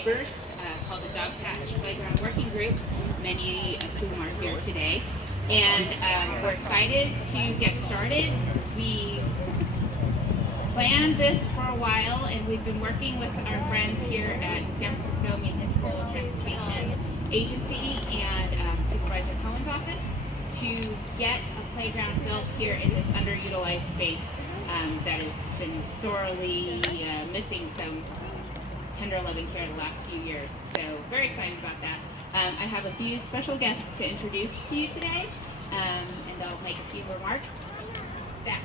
neighbors called the Dogpatch Playground Working Group, many of whom are here today. And we're excited to get started. We planned this for a while, and we've been working with our friends here at San Francisco Municipal Transportation Agency and Supervisor Cohen's office to get a playground built here in this underutilized space that has been sorely missing some tender loving care the last few years. So very excited about that. I have a few special guests to introduce to you today, and they'll make a few remarks. Zach,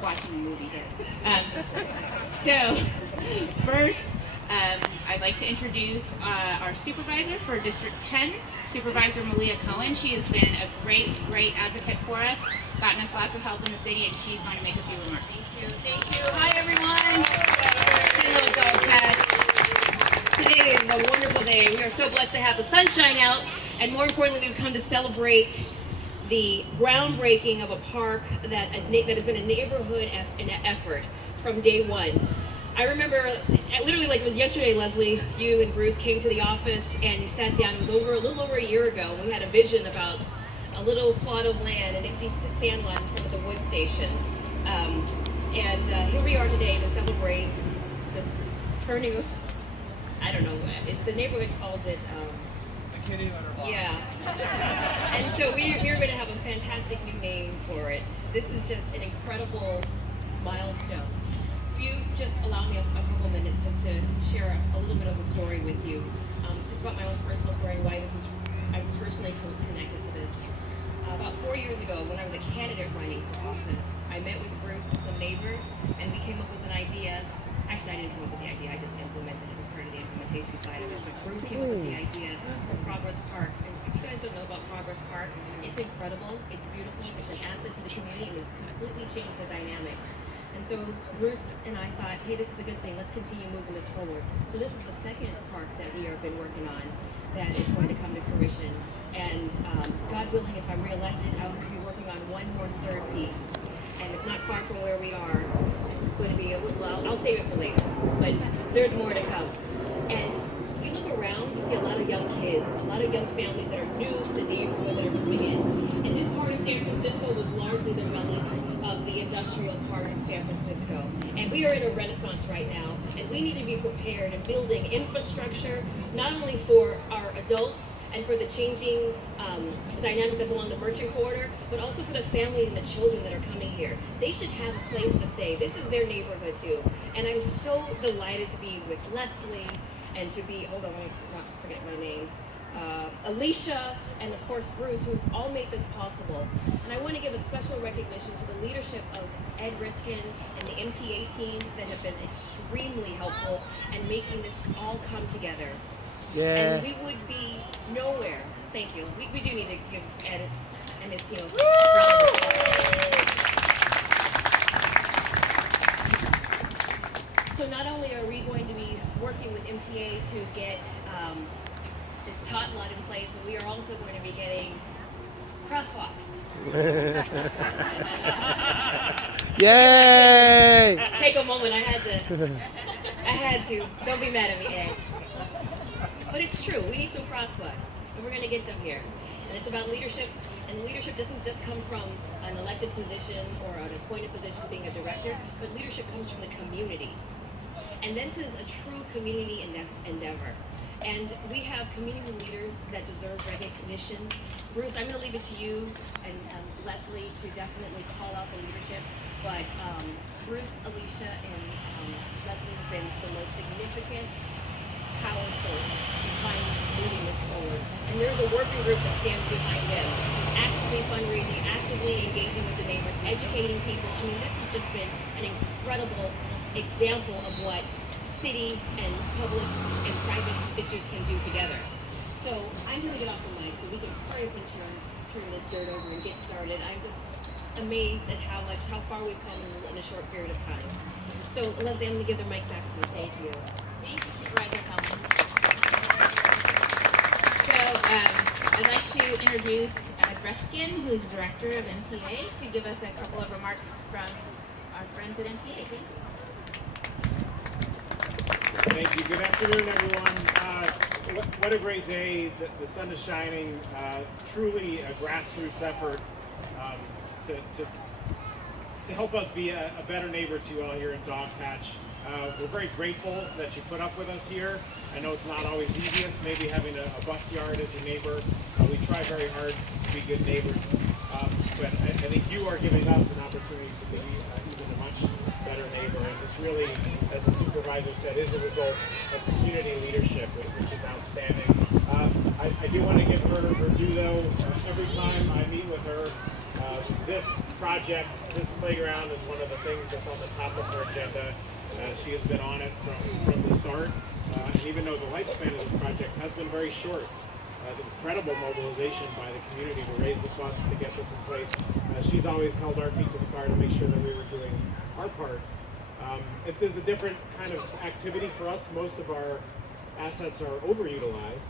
watching a movie here. So first, I'd like to introduce our supervisor for District 10, Supervisor Malia Cohen. She has been a great advocate for us, gotten us lots of help in the city, and she's going to make a few remarks. Thank you. Hi, everyone. Hello, Dogpatch. Today is a wonderful day. We are so blessed to have the sunshine out, and more importantly, we've come to celebrate the groundbreaking of a park that has been a neighborhood effort from day one. I remember, literally like it was yesterday, Leslie, you and Bruce came to the office and you sat down. It was a little over a year ago. We had a vision about a little plot of land, an empty sand lot in front of the wood station. Here we are today to celebrate the turning of, I don't know, the neighborhood calls it, yeah. And so we're going to have a fantastic new name for it. This is just an incredible milestone. If you just allow me a couple minutes just to share a little bit of a story with you, just about my own personal story and why I'm personally connected to this. About 4 years ago, when I was a candidate running for office, I met with Bruce and some neighbors, and we came up with an idea. Actually, I didn't come up with the idea, I just implemented it as part of the implementation side of it. But Bruce came up with the idea for Progress Park. And if you guys don't know about Progress Park, it's incredible, it's beautiful, it's an asset to the community, and it's completely changed the dynamic. And so Bruce and I thought, hey, this is a good thing, let's continue moving this forward. So this is the second park that we have been working on that is going to come to fruition. And God willing, if I'm reelected, I'll be working on one more third piece. And it's not far from where we are. It's going to be a little, I'll save it for later, but there's more to come. And if you look around, you see a lot of young kids, a lot of young families that are new to the neighborhood that are coming in. And this part of San Francisco was largely the relic of the industrial part of San Francisco. And we are in a renaissance right now, and we need to be prepared and building infrastructure, not only for our adults and for the changing dynamic that's along the merchant corridor, but also for the family and the children that are coming here. They should have a place to say, this is their neighborhood too. And I'm so delighted to be with Leslie and to be, hold on, let me not forget my names, Alicia, and of course Bruce, who all made this possible. And I want to give a special recognition to the leadership of Ed Riskin and the MTA team that have been extremely helpful in making this all come together. Yeah. And we would be nowhere. Thank you. We do need to give Ed and his team a round of applause. So not only are we going to be working with MTA to get this tot lot in place, but we are also going to be getting crosswalks. Yay! Take a moment. I had to. Don't be mad at me, Ed. But it's true, we need some crosswalks, and we're going to get them here. And it's about leadership, and leadership doesn't just come from an elected position or an appointed position being a director, but leadership comes from the community. And this is a true community endeavor. And we have community leaders that deserve recognition. Bruce, I'm going to leave it to you and Leslie to definitely call out the leadership, but Bruce, Alicia, and Leslie have been the most significant power source behind moving this forward. And there's a working group that stands behind them, actively fundraising, actively engaging with the neighbors, educating people. I mean, this has just been an incredible example of what city and public and private constituents can do together. So I'm going to get off the mic so we can hurry up and turn this dirt over and get started. I'm just amazed at how far we've come in a short period of time. So Leslie, I'm going to give the mic back to you. Thank you. Thank you, Supervisor Cohen. So I'd like to introduce Ed Riskin, who is Director of MTA, to give us a couple of remarks from our friends at MTA. Thank you. Thank you. Good afternoon, everyone. What a great day. The sun is shining. Truly a grassroots effort um, to help us be a better neighbor to you all here in Dogpatch. We're very grateful that you put up with us here. I know it's not always easiest, maybe having a bus yard as your neighbor. We try very hard to be good neighbors, but I think you are giving us an opportunity to be even a much better neighbor. And this really, as the supervisor said, is a result of community leadership, which is outstanding. I do want to give her her due, though. Every time I meet with her, this project, this playground, is one of the things that's on the top of her agenda. She has been on it from the start, and even though the lifespan of this project has been very short, the incredible mobilization by the community to raise the funds to get this in place. She's always held our feet to the fire to make sure that we were doing our part. It is a different kind of activity for us. Most of our assets are overutilized,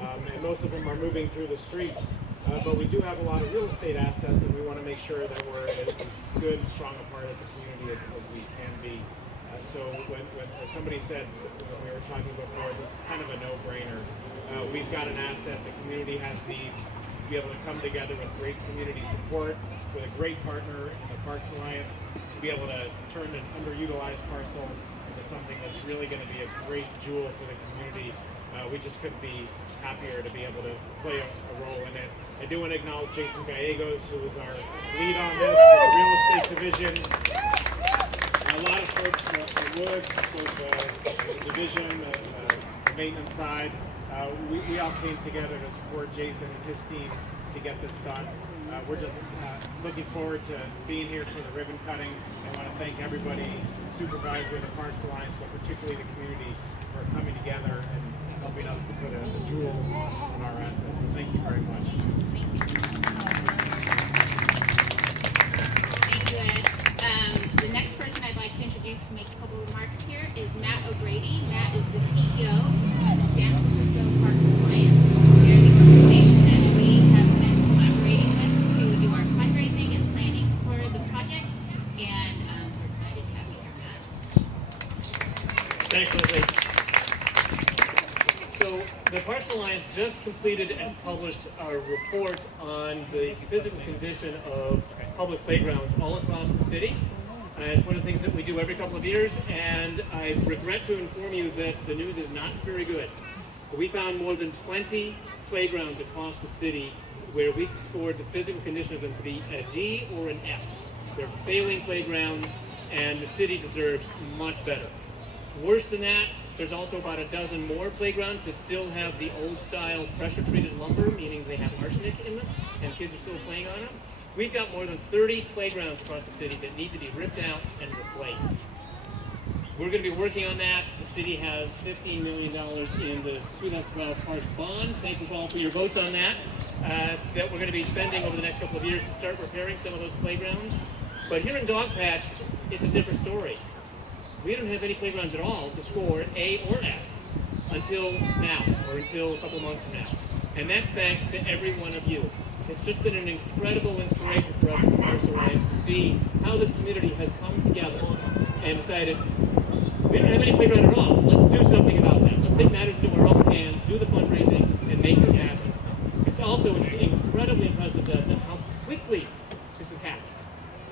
and most of them are moving through the streets. But we do have a lot of real estate assets, and we want to make sure that we're as good and strong a part of the community as we can be. So when somebody said, when we were talking before, this is kind of a no-brainer. We've got an asset, the community has needs, to be able to come together with great community support, with a great partner in the Parks Alliance, to be able to turn an underutilized parcel into something that's really going to be a great jewel for the community. We just couldn't be happier to be able to play a role in it. I do want to acknowledge Jason Gallegos, who was our lead on this for the real estate division. A lot of folks from Woods, both the division and the maintenance side, we all came together to support Jason and his team to get this done. We're just looking forward to being here for the ribbon cutting. I want to thank everybody, supervisor, the Parks Alliance, but particularly the community, for coming together and helping us to put a jewel on our assets. So thank you very much. Thank you, Ed. The next person I'd like to introduce to make a couple remarks here is Matt O'Grady. Matt is the CEO of the San Francisco Parks Alliance. They're the organization that we have been collaborating with to do our fundraising and planning for the project. And we're excited to have you here, Matt. Thanks, Leslie. So the Parks Alliance just completed and published a report on the physical condition of public playgrounds all across the city. It's one of the things that we do every couple of years, and I regret to inform you that the news is not very good. We found more than 20 playgrounds across the city where we scored the physical condition of them to be a D or an F. They're failing playgrounds, and the city deserves much better. Worse than that, there's also about a dozen more playgrounds that still have the old-style pressure-treated lumber, meaning they have arsenic in them, and kids are still playing on them. We've got more than 30 playgrounds across the city that need to be ripped out and replaced. We're going to be working on that. The city has $15 million in the 2012 Parks Bond. Thank you all for your votes on that. That we're going to be spending over the next couple of years to start repairing some of those playgrounds. But here in Dogpatch, it's a different story. We don't have any playgrounds at all to score A or F until now, or until a couple of months from now. And that's thanks to every one of you. It's just been an incredible inspiration for us at the Parks Alliance to see how this community has come together and decided, we don't have any playground at all. Let's do something about that. Let's take matters into our own hands, do the fundraising, and make this happen. It's also incredibly impressive to us at how quickly this has happened.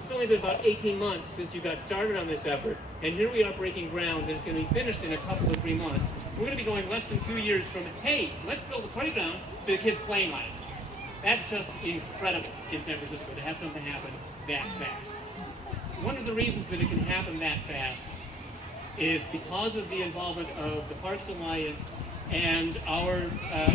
It's only been about 18 months since you got started on this effort, and here we are breaking ground that's going to be finished in a couple of 3 months. We're going to be going less than 2 years from, hey, let's build a playground, to the kids playing on it. That's just incredible in San Francisco to have something happen that fast. One of the reasons that it can happen that fast is because of the involvement of the Parks Alliance and our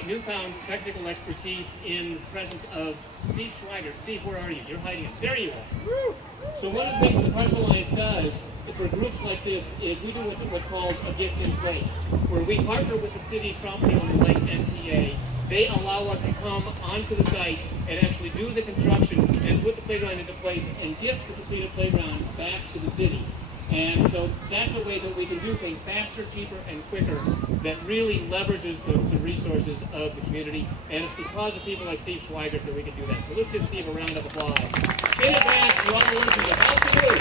newfound technical expertise in the presence of Steve Schweiger. Steve, where are you? You're hiding him. There you are. So one of the things that the Parks Alliance does for groups like this is we do what's called a gift in place, where we partner with the city property owner like NTA. They allow us to come onto the site and actually do the construction and put the playground into place and gift the completed playground back to the city. And so that's a way that we can do things faster, cheaper, and quicker that really leverages the resources of the community. And it's because of people like Steve Schweiger that we can do that. So let's give Steve a round of applause. In advance for all the work he's about to do.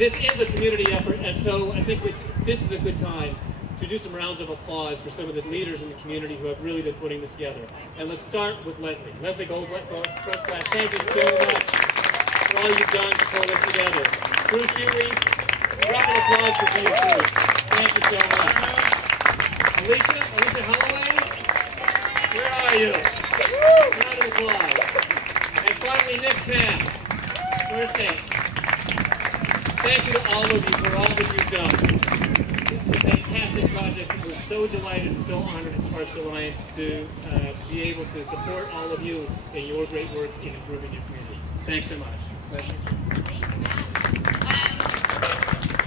this is a community effort, and so I think this is a good time to do some rounds of applause for some of the leaders in the community who have really been putting this together. And let's start with Leslie. Leslie Goldblatt, thank you so much for all you've done to pull this together. Bruce Huey, round of applause for you, Bruce. Thank you so much. Alicia Holloway, where are you? Round of applause. And finally, Nick Tam, first name. Thank you to all of you for all that you've done. This is a fantastic project. We're so delighted and so honored at Parks Alliance to be able to support all of you in your great work in improving your community. Thanks so much. Thank you, Matt.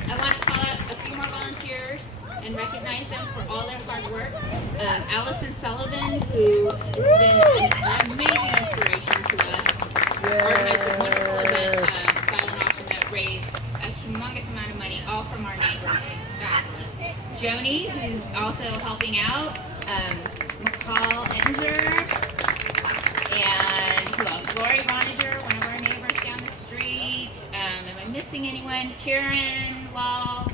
I want to call out a few more volunteers and recognize them for all their hard work. Allison Sullivan, who's been an amazing inspiration to us, organized a wonderful event, silent auction that raised a humongous amount of money, all from our neighbors. Joni, who's also helping out, McCall Enzer, and who else? Lori Roninger, one of our neighbors down the street. Am I missing anyone? Karen Wall.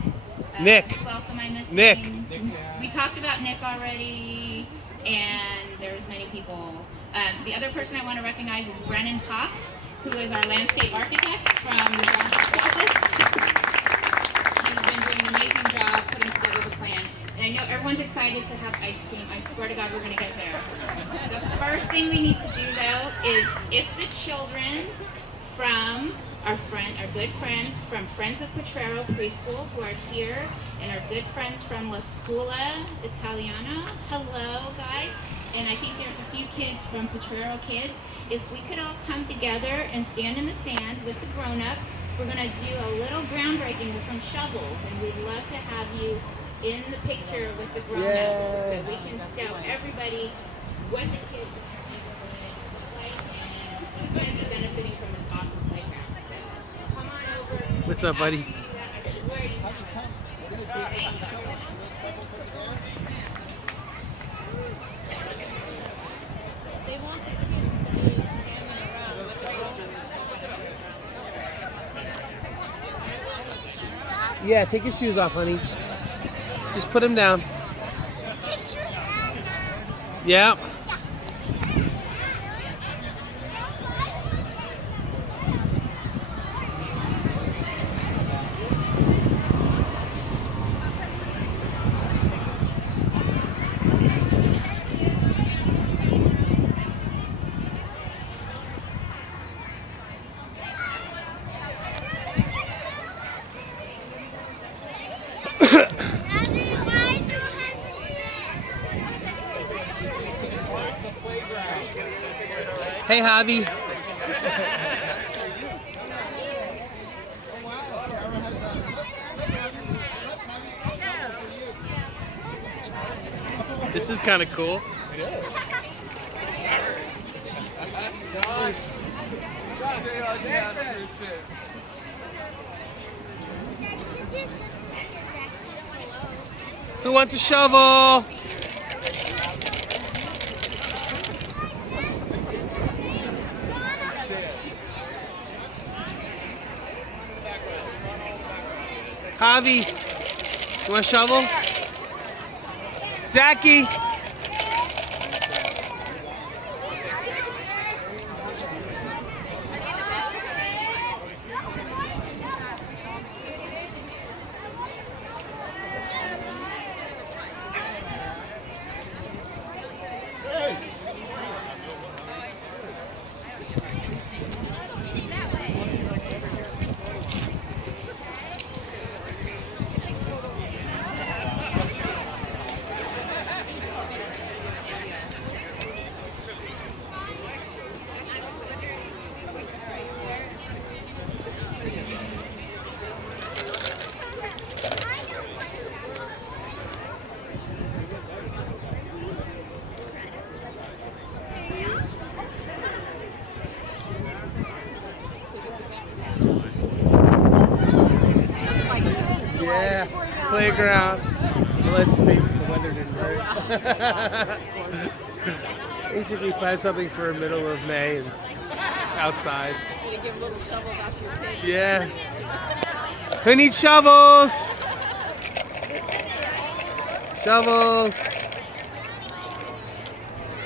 Nick. Who else am I missing? Nick. We talked about Nick already, and there's many people. The other person I want to recognize is Brennan Cox, who is our landscape architect from the Dogpatch office. He's been doing an amazing job putting together the plan. And I know everyone's excited to have ice cream. I swear to God, we're going to get there. The first thing we need to do, though, is if the children from our good friends from Friends of Potrero Preschool who are here, and our good friends from La Scuola Italiana, hello, guys. And I think there's a few kids from Potrero Kids. If we could all come together and stand in the sand with the grown-ups, we're going to do a little groundbreaking with some shovels, and we'd love to have you in the picture with the grown-ups so we can show everybody what the kids look like and who's going to be benefiting from this awesome playground. So come on over. What's up, buddy? Where are you? They want the kids to be standing around with the Yeah, take your shoes off, honey. Just put them down. Yeah. Hey, Javi. This is kind of cool. Who wants a shovel? Javi, you want a shovel? Zachy. Yeah, playground. Let's face it, the weather didn't hurt. Basically, plan something for the middle of May and outside. Should give little shovels out to your kids. Yeah. Who needs shovels? Shovels.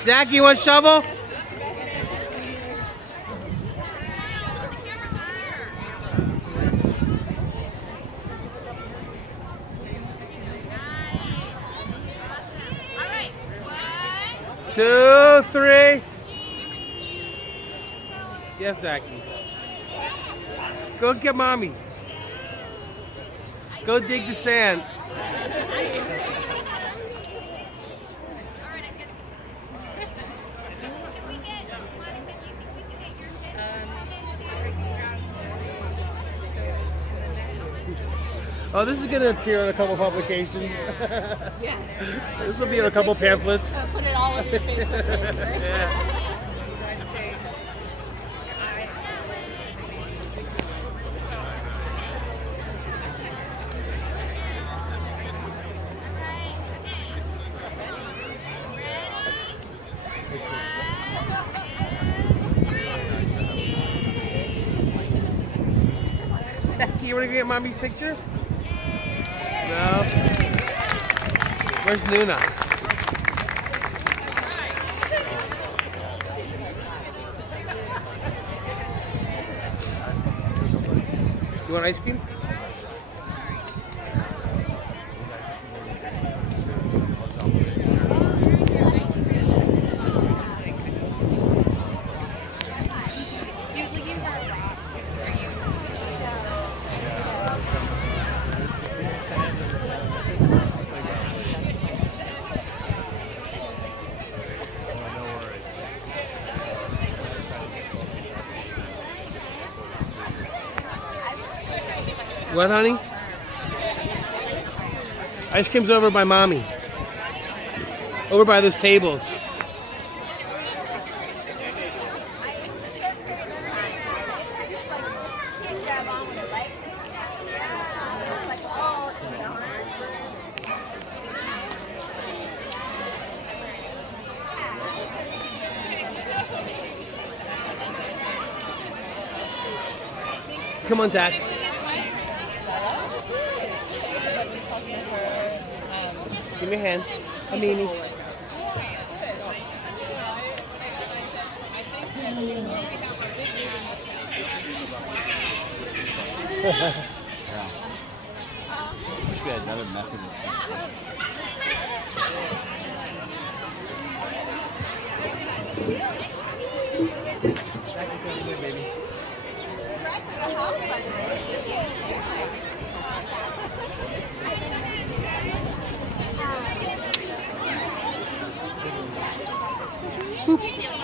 Zach, you want a shovel? All right. 2, 3. Yes, Zachy. Go get mommy. Go dig the sand. Oh, this is going to appear in a couple publications. Yes. This will be in a couple pamphlets. Put it all over your Facebook page, right? Yeah. You want to get mommy's picture? No. Where's Nuna? You want ice cream? What, honey? Ice cream's over by mommy. Over by those tables. Come on, Zach. Give me your hand. A meanie. Yeah. Wish we had another method of Excuse me,